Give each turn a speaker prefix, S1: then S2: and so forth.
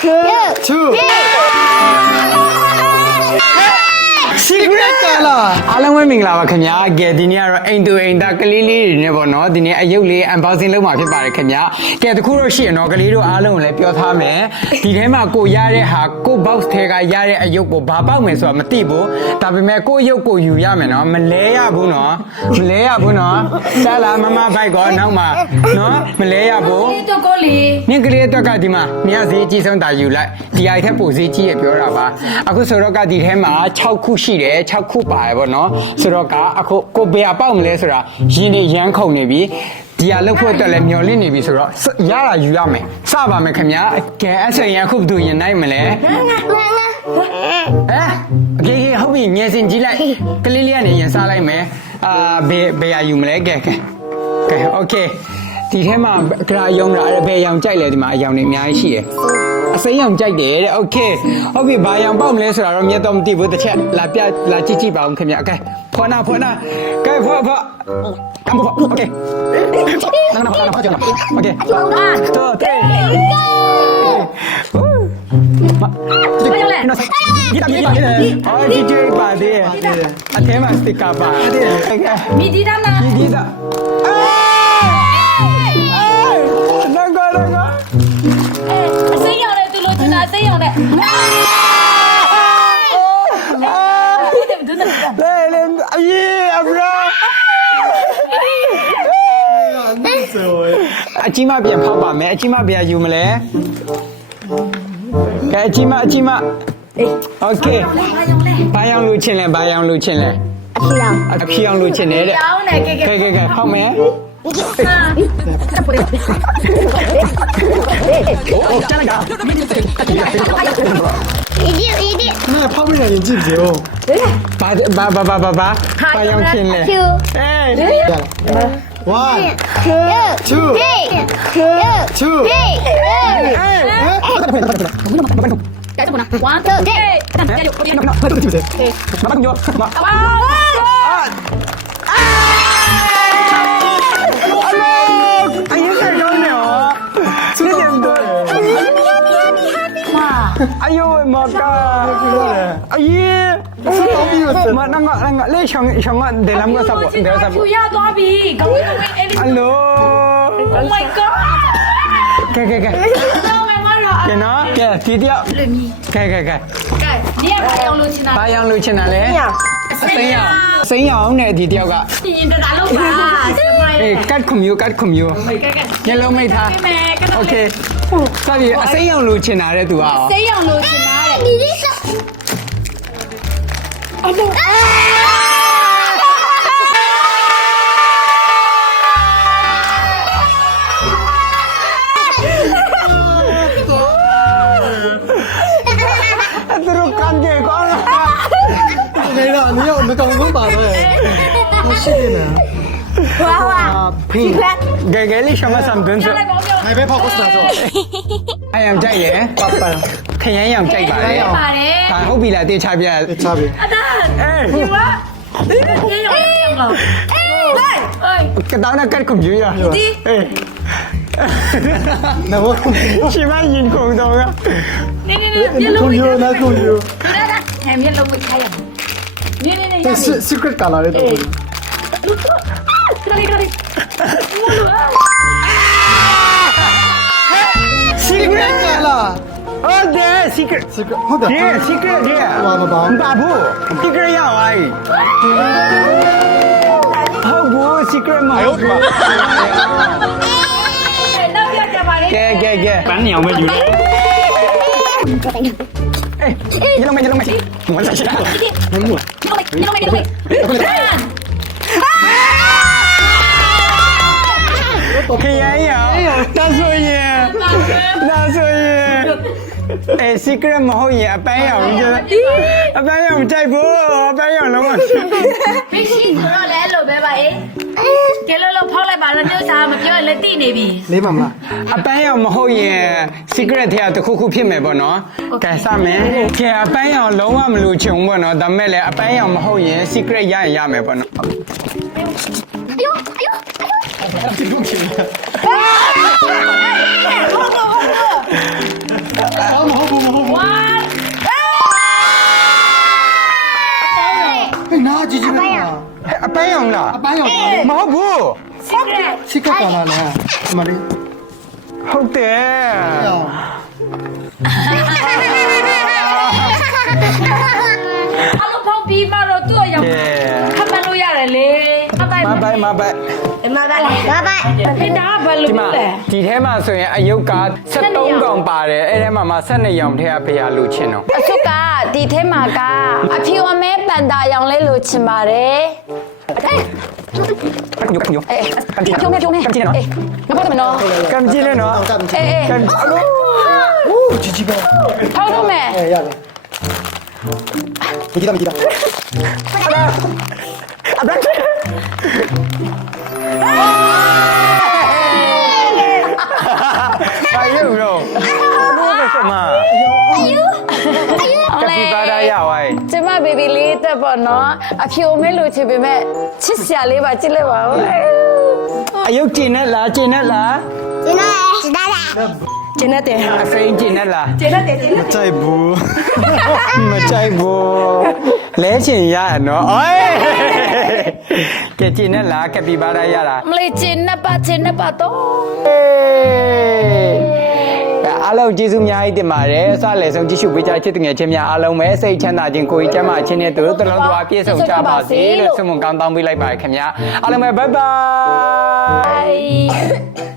S1: two secret
S2: အားလုံးပဲမင်္ဂလာပါခင်ဗျာကဲဒီနေ့ကတော့အိမ်တူအိမ်သားကလေးလေးတွေနဲ့ပေါ့နော်ဒီနေ့အယုတ်လေး unboxing လုပ်မှာဖြစ်ပါတယ်ခင်ဗျာကဲတခုတော့ရှိရနော်ကလေးတို့အားလုံးကိုလည်းပြောထားမယ်ဒီထဲမှာကိုရတဲ့ဟာကို box ထဲကရတဲ့အယုတ်ကိုဘာပေါက်မယ်ဆိုတာမသိဘူးဒါပေမဲ့ကိုယုတ်ကိုယူရမယ်နော်မလဲရဘူးနော်မလဲရဘူးနော်ဆက်လာမမဘိုက်ကောနောက်မှာနော်မလဲရဘူး
S3: ဒီတော့ကိုလေ
S2: နင့်ကလေးအတွက်ကဒီမှာမြတ်ဈေးအကြီးဆုံးတာယူလိုက်ဒီအိုက်ထက်ပိုဈေးကြီးရပြောတာပါအခုဆိုတော့ကဒီထဲမှာ6ခုရှိတယ်6ခုပါတယ်ဗောနဆိုတော့ကအခုကိုဘယ်အပေါက်မလဲဆိုတာရင်းနေရမ်းခုန်နေပြီဒီဟာလောက်ဖို့အတွက်လည်းမျောလင့်နေပြီဆိုတော့စရတာယူရမယ်စပါမယ်ခင်ဗျာကဲအဲ့ဆိုရင်အခုဘယ်သူရင်နိုင်မလဲဟမ်အကေကေဟုတ်ပြီငယ်စင်ကြည့်လိုက်ကလေးလေးကနေရင်စားလိုက်မယ်အာဘယ်ဘယ်ဟာယူမလဲကဲကဲကဲโอเค ဒီထဲမှာကရာယုံတာအဲ့ဘယ်ရောင်ကြိုက်လဲဒီမှာအရောင်တွေအများကြီးရှိတယ်အစိမ်းရောင်ကြိုက်တယ်တဲ့โอเคဟုတ်ပြီဘာရောင်ပေါက်မလဲဆိုတာတော့မြတ်တော့မသိဘူးတစ်ချက်လာပြလာကြည့်ကြည့်ပါဦးခင်ဗျโอเคဖွနာဖွနာကဲဖွဖွကမ်ဖွโอเคနာနာဖွနာဖွကြောင်းโอเคတော့တဲ့မနော်ဒီတာဒီတာအော်ဒီဒီပါတဲ့အထဲမှာစတစ်ကာပါโอเค
S3: မိဒီတာနာ
S2: ဒီဒါအေး ဆို
S3: အ
S2: ကြီးမပြန်ဖောက်ပါမယ်အကြီးမပြန်ယူမလဲကဲအကြီးမအကြီးမโอเค
S3: ဘာရောင်လူ
S2: ချင်းလဲဘာရောင်လူချင်းလဲအဖြေအောင်အဖြေအောင်လူချင်းလဲတဲ့
S3: တောင်းတယ်ကဲကဲ
S2: ကဲကဲဖောက်မယ်ဟုတ်ကဲ့ကျန်တာ
S1: မင်းတို့တက်တက်ဒီ
S2: ဒီဒီမဖောက်ပြရရင်ကြ
S1: ည့်ကြဦး
S3: ဘာဘာဘာဘာဘာဘာဘာရောင်ချ
S1: င်းလဲအေး 원, 투, 투,
S2: 나 보나. 1 2
S3: 3
S2: 4 5 6 7 8 9 10. 나 방금 요. 와. အယိုမကအရင်
S1: 是倒闭了
S2: မနငါငါလေချောင်းချောင်းကဒဲလမ်ကစပ်ဒဲစပ်
S3: ဖြူရသွားပြီကောင်းကောင်းအဲ့ဒီ
S2: ဟယ်လို
S3: Oh my god
S2: ကဲကဲကဲ
S3: တော့မမတော့
S2: ကဲနော်ကဲဒီတယောက်
S3: လေမီ
S2: ကဲကဲကဲ
S3: ကဲဒီကဘာရောင်လို့ချင်တာ
S2: ဘာရောင်လူချင်တာလဲအစိမ်းရောင် စိမ်းရောင်နဲ့ဒီတယောက်က
S3: တင်ရင်တတာလုံးပါစမရို
S2: အေးကတ်ခုမျိုးကတ်ခုမျိုး
S3: ကဲကဲ
S2: ညလုံးမိတ်ထား
S3: မယ်ကဲ
S2: โอเคစပြီအစိမ်းရောင်လူချင်တာတဲ့သူကရော
S3: စိတ်ရောင်လို့ချင်တာတဲ့
S2: သူ
S1: ဘူးဘုံပါပဲမရှိနေလားဝါဝါဖင်
S2: ဂဲဂဲလေးရှမဆမ်ဒွန်းဆို
S3: နိုင်ပဲ
S1: ဖောက်ကိုစတာဆို
S2: အယံကြိုက်ရယ်
S1: ပပန်
S2: ခရမ်းရောင်ကြိုက်ပါလေ
S3: ပါတယ်
S2: ဒါဟုတ်ပြီလားတင်ချပြ
S1: တင်ချပြ
S3: အတား
S2: အေး
S3: ဒီကဒီကခရမ်းရောင်အေးအေး
S2: ကတောင်းနာကတ်ကွန်ပြူရာ
S3: ဒီ
S2: အေး
S1: နဘော
S2: ရှင်မရင်ကုန်တော့က
S3: နင်းနင်းပြလုံးကို
S1: ပြလုံးကိုပြ
S3: လုံးကဟဲ့မျက်လုံးကိုခိုင်းရ နေနေနေရပြီ
S1: secret color လေး
S3: တော့ Dale, dale. Mulu. Secret color. Oh, there,
S2: secret.
S1: secret
S2: ဟုတ်တယ် Yeah, secret yeah.
S1: ဘာဘာဘာ
S2: ဘာဘူး secret ရောက်ပါ යි. ဟုတ်ဘူး secret မှာဟုတ်ပါ
S3: နောက်ပြကြပါလေ
S2: ကဲကဲကဲ
S4: ပန်းညောင်ပဲယူလိုက်
S2: အေးညလုံးမညလုံးမမလာရှိတာ
S3: ညလုံးလိုက်ညလုံးလိုက်ညလုံးလိုက်
S2: ခရမ်းရောဒါဆိုရင်ဒါဆိုရင်အဲ secret မဟုတ်ရင်အပန်းရောင်ကျအပန်းရောင်ကြိုက်ဖို့အပန်းရောင်လုံးဝ
S3: လည်းတိနေပြီလေးပါမလား
S2: အပန်းရောင်မဟုတ်ရင် secret ထဲကတစ်ခုခုဖြစ်မယ်ပေါ့နော်ကဲစမယ်ကဲအပန်းရောင်လုံးဝမလို့ချင်ဘူးပေါ့နော်ဒါမဲ့လည်းအပန်းရောင်မဟုတ်ရင် secret ရရင်ရမယ်ပေါ့နော်
S1: အယော
S2: အယောအယောအဲ့ဒ
S1: ါဒီလိုဖြစ်နေ
S2: အပန်းရောင်လားအ
S1: ပန်းရောင်
S2: မဟုတ်ဘူး
S1: ချစ်ကပ်ကလာလေဒီမလေး
S2: ဟုတ်တယ်
S1: ရော
S3: အလုံးဖောက်ပြီးမှတော့သူ့အရောက်ခမလို့ရတယ်လေအတိုင်း
S2: မပိုက်မပိုက်
S3: မပါလေမပါဟင်ဒါကဘယ်လို
S2: ဒီမှာ
S3: လဲ
S2: ဒီထဲမှာဆိုရင်အယုတ်က73កောင်ပါတယ်အဲ့ထဲမှာမှ12ရောင်ထဲကဘယ်ဟာလူချင်းတော့
S4: အစုကဒီထဲမှာကအဖြူအမဲပန်တာရောင်လေးလိုချင်ပါတယ် အေး
S2: ညိုညို
S4: အေး
S2: ကမ်ချီ
S4: ဖြူမဲဖြူမဲ
S2: ကမ်ချီနော်
S4: အေးမဟုတ်တယ်မနော်
S2: ကမ်ချီနဲ့နော်
S1: ကပ်ချ
S4: အေး
S1: စ်
S4: အေး
S2: ကမ်အလို
S1: ဦးជីជីပဲ
S4: ထောက်တော့မယ်
S1: အေးရတယ်ဒီကမ်းဒီကမ်း
S2: အဘ
S4: က် မဘေဘီလေးတက်ပေါ့နော်အဖြူအမဲလိုချင်ပေမဲ့ချစ်စရာလေးပါကြည့်လိုက်ပါဦး
S2: အယုတ်ကျင်နဲ့လားကျင်နဲ့လား
S4: ကျင်းတဲ့
S2: အစိမ်းကျင်နဲ့လား
S3: ကျေနပ်တယ်ကျေနပ်
S1: ကြိုက်ဘူး
S2: မကြိုက်ဘူးလဲချင်ရရနော်အေးကဲကျင်နဲ့လားကပီဘာရာရတာ
S4: မလေးကျင်းနှစ်ပါကျင်းနှစ်ပါတော့
S2: အားလုံးကျေးဇူးအများကြီးတင်ပါတယ်အစလည်းဆုံးကြည့်ရှုပေးကြချစ်တဲ့ငယ်ချင်းများအားလုံးပဲစိတ်ချမ်းသာခြင်းကိုယ်ကြီးကျန်းမာခြင်းနဲ့သူတို့တလုံးသွားပြည့်စုံကြပါစေလို့ဆုမွန်ကောင်းတောင်းပေးလိုက်ပါရခင်ဗျာအားလုံးပဲဘိုင်ဘိုင်
S4: Bye.